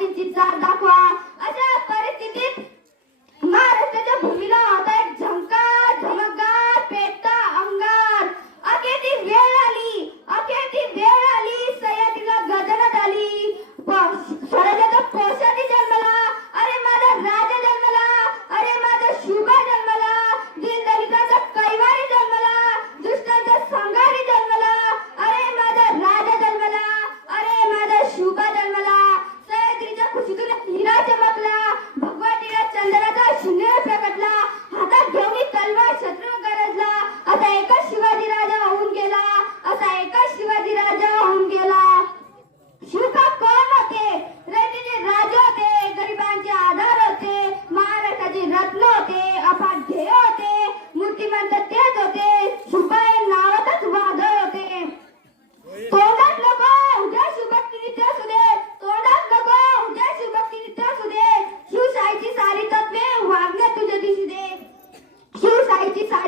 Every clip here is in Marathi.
जातीची जात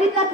Ребят,